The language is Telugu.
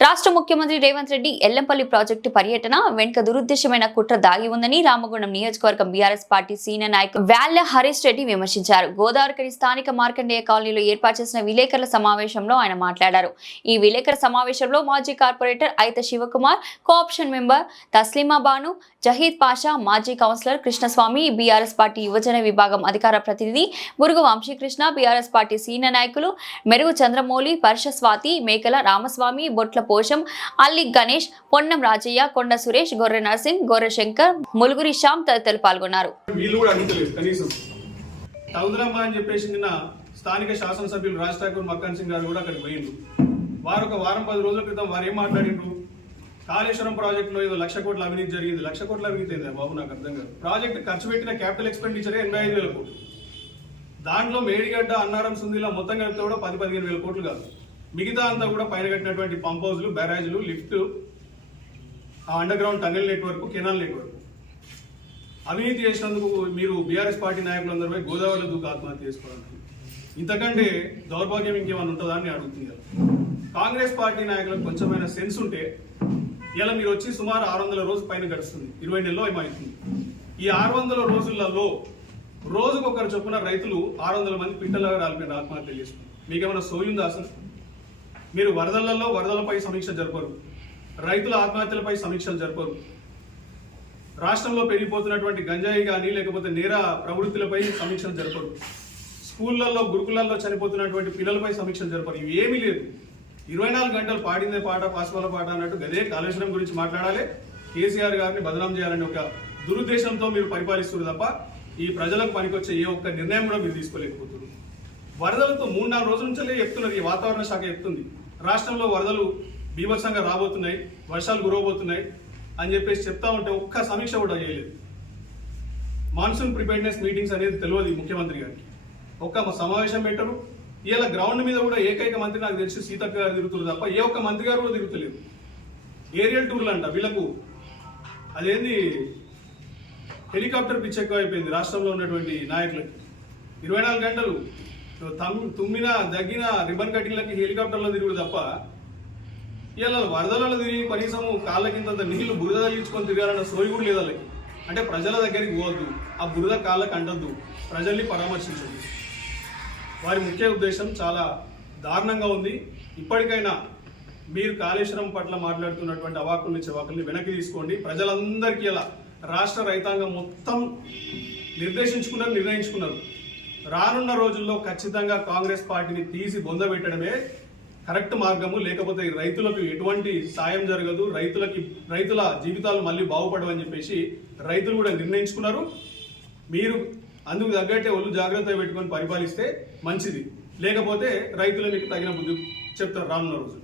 రాష్ట్ర ముఖ్యమంత్రి రేవంత్ రెడ్డి ఎల్లంపల్లి ప్రాజెక్టు పర్యటన వెనుక దురుద్దేశమైన కుట్ర దాగి ఉందని రామగుండం నియోజకవర్గం బీఆర్ఎస్ పార్టీ సీనియర్ నాయకులు వ్యాళ్ళ హరీష్ రెడ్డి విమర్శించారు. గోదావరికని స్థానిక మార్కండేయ కాలనీలో ఏర్పాటు చేసిన విలేకరుల సమావేశంలో ఆయన మాట్లాడారు. ఈ విలేకరుల సమావేశంలో మాజీ corporator Ayitha Shivakumar cooption member Tasleema Banu Zaheed Pasha మాజీ కౌన్సిలర్ కృష్ణస్వామి బీఆర్ఎస్ పార్టీ యువజన విభాగం అధికార ప్రతినిధి Burugu Vamsikrishna BRS party senior నాయకులు మెరుగు చంద్రమౌళి పర్ష స్వాతి మేకల రామస్వామి బొట్ల పోషం అల్లి గణేష్ పొన్నం రాజయ్య కొండ సురేష్ గొర్రె నర్సింగ్ గొర్రె శంకర్ ములుగురి శ్యామ్ తదితరులు పాల్గొన్నారు. వీళ్ళు కూడా అడుగుతలేదు కనీసం. టౌదరమ్మ అని చెప్పేసి నిన్న స్థానిక శాసనసభ్యులు రాజ్ ఠాకూర్ మక్కన్ సింగ్ గారు కూడా అక్కడికి పోయిండ్రు. వారు ఒక వారం పది రోజుల క్రితం వారు ఏం మాట్లాడిండ్రు? కాళేశ్వరం ప్రాజెక్టులో ఏదో లక్ష కోట్ల అవినీతి జరిగింది. లక్ష కోట్ల అవినీతి ఏంది బాబు నాకు అర్థం కాదు. ప్రాజెక్ట్ ఖర్చు పెట్టిన క్యాపిటల్ ఎక్స్పెండిచర్ ఎనభై ఐదు వేల కోట్లు. దాంట్లో మేడిగడ్డ అన్నారం సుందిలా మొత్తం కలిపితే కూడా పది పదిహేను వేల కోట్లు కాదు. మిగతా అంతా కూడా పైన కట్టినటువంటి పంప్ హౌస్లు బ్యారేజ్లు లిఫ్ట్ ఆ underground tunnel network canal network అవినీతి చేసినందుకు మీరు బీఆర్ఎస్ పార్టీ నాయకులందరూ గోదావరిలో దూకు ఆత్మహత్య చేసుకోవాలంటారు ఇంతకంటే దౌర్భాగ్యం ఇంకేమైనా ఉంటుందా అని అడుగుతుంది కాంగ్రెస్ పార్టీ నాయకులకు కొంచెమైనా సెన్స్ ఉంటే ఇలా మీరు వచ్చి సుమారు ఆరు వందల రోజు పైన గడుస్తుంది. ఇరవై నెలలో ఏమవుతుంది ఈ ఆరు వందల రోజులలో రోజుకొకరు చొప్పున రైతులు ఆరు వందల మంది పిట్టలుగా రాలిపోయిన ఆత్మహత్య చేసుకున్నారు. మీకేమైనా సోయుందా అసలు? మీరు వరదలలో వరదలపై సమీక్ష జరపరు రైతుల ఆత్మహత్యలపై సమీక్షలు జరపరు రాష్ట్రంలో పెరిగిపోతున్నటువంటి గంజాయి కానీ లేకపోతే నేర ప్రవృత్తులపై సమీక్షలు జరపరు స్కూళ్ళల్లో గురుకులాల్లో చనిపోతున్నటువంటి పిల్లలపై సమీక్షలు జరపరు ఇవి ఏమీ లేదు ఇరవై నాలుగు గంటలు పాడిందే పాట పాస్వాల పాట అన్నట్టు గదే కాళేశ్వరం గురించి మాట్లాడాలి. కేసీఆర్ గారిని బదనాం చేయాలని ఒక దురుద్దేశంతో మీరు పరిపాలిస్తున్నారు తప్ప ఈ ప్రజలకు పనికొచ్చే ఏ ఒక్క నిర్ణయం కూడా మీరు తీసుకోలేకపోతున్నారు. వరదలతో మూడు నాలుగు రోజుల నుంచే చెప్తున్నారు ఈ వాతావరణ శాఖ చెప్తుంది. రాష్ట్రంలో వరదలు బీభత్సంగా రాబోతున్నాయి వర్షాలు గురవబోతున్నాయి అని చెప్పేసి చెప్తా ఉంటే ఒక్క సమీక్ష కూడా చేయలేదు. మాన్సూన్ ప్రిపేర్నెస్ మీటింగ్స్ అనేది తెలియదు ముఖ్యమంత్రి గారికి. ఒక్క సమావేశం పెట్టరు. ఇలా గ్రౌండ్ మీద కూడా ఏకైక మంత్రి నాకు తెలిసి సీతక్క గారు తిరుగుతున్నారు తప్ప ఏ ఒక్క మంత్రి గారు కూడా తిరుగుతలేదు. ఏరియల్ టూర్లు అంట వీళ్ళకు. అదేంది? హెలికాప్టర్ పిచ్ అయిపోయింది రాష్ట్రంలో ఉన్నటువంటి నాయకులకి. ఇరవై నాలుగు గంటలు. తుమ్మిన దగ్గిన రిబన్ కటింగ్లకి హెలికాప్టర్లో తిరుగుడు తప్ప ఇలా వరదలలో తిరిగి కనీసం కాళ్ళ కింద నీళ్ళు బురద తగిలించుకొని తిరగాలన్న సోయి కూడా లేదు వాళ్ళకి అంటే ప్రజల దగ్గరికి పోవద్దు ఆ బురద కాళ్ళకి అంటద్దు ప్రజల్ని పరామర్శించద్దు. వారి ముఖ్య ఉద్దేశం చాలా దారుణంగా ఉంది. ఇప్పటికైనా మీరు కాళేశ్వరం పట్ల మాట్లాడుతున్నటువంటి అవాకుల్ని చెవాకుల్ని వెనక్కి తీసుకోండి. ప్రజలందరికీ ఇలా రాష్ట్ర రైతాంగం మొత్తం నిర్దేశించుకున్నారు నిర్ణయించుకున్నారు. రానున్న రోజుల్లో ఖచ్చితంగా కాంగ్రెస్ పార్టీని తీసి బొందబెట్టడమే కరెక్ట్ మార్గము. లేకపోతే రైతులకు ఎటువంటి సాయం జరగదు. రైతులకి రైతుల జీవితాలు మళ్ళీ బాగుపడవని చెప్పేసి రైతులు కూడా నిర్ణయించుకున్నారు. మీరు అందుకు తగ్గట్టే ఒళ్ళు జాగ్రత్త పెట్టుకొని పరిపాలిస్తే మంచిది. లేకపోతే రైతులు మీకు తగిన బుద్ధి చెప్తారు రానున్న రోజులు